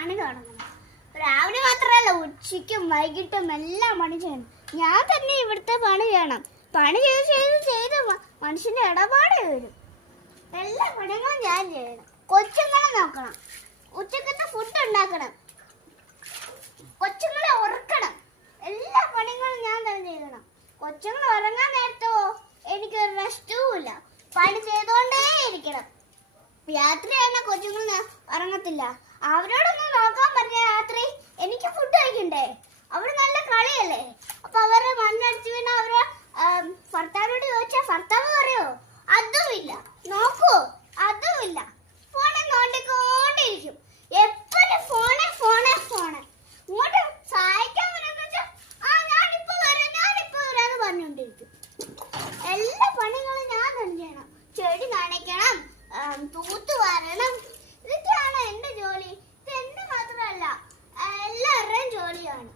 പണി തുടങ്ങണം. രാവിലെ മാത്രമല്ല, ഉച്ചയ്ക്കും വൈകിട്ടും എല്ലാം പണി ചെയ്യണം. ഞാൻ തന്നെ ഇവിടുത്തെ പണി ചെയ്യണം. പണി ചെയ്ത് മനുഷ്യന്റെ ഇടപാട് വരും. എല്ലാ പണികളും ഞാൻ ചെയ്യണം. കൊച്ചുങ്ങളെ നോക്കണം, ഉച്ചക്കത്തെ ഫുഡ് ഉണ്ടാക്കണം, കൊച്ചുങ്ങളെ ഉറക്കണം. എല്ലാ പണികളും ഞാൻ തന്നെ ചെയ്യണം. കൊച്ചുങ്ങൾ ഉറങ്ങാൻ നേരത്തോ എനിക്കൊരു റെസ്റ്റും ഇല്ല. പണി ചെയ്തോണ്ടേ ഇരിക്കണം. രാത്രിയാണ് കൊച്ചുങ്ങൾ ഉറങ്ങത്തില്ല. അവരോടൊന്നും നോക്കാൻ പറഞ്ഞ രാത്രി എനിക്ക് ഫുഡ് കഴിക്കണ്ടേ? അവര് നല്ല കളിയല്ലേ. അപ്പൊ അവരെ മണ്ണടിച്ചു വീണ അവര് ഭർത്താവിനോട് ചോദിച്ചാൽ ഭർത്താവ് പറയോ? അതുമില്ല. നോക്കൂ, അതുമില്ല. ഫോണിൽ നോണ്ടിക്കൊണ്ടിരിക്കും. എപ്പോഴും ഫോണ് ഫോണ് ഫോണ്. ഇങ്ങോട്ട് സഹായിക്കാൻ വരാന്ന് വെച്ചാൽ ഞാനിപ്പോ വരാന്ന് പറഞ്ഞോണ്ടിരിക്കും. എല്ലാ പണികളും ഞാൻ തന്നെ ചെയ്യണം. ചെടി നനയ്ക്കണം, തൂത്ത് വാരണം. ഇതൊക്കെയാണ് എന്റെ ജോലി. ഇത് എന്റെ മാത്രമല്ല, എല്ലാവരുടെയും ജോലിയാണ്.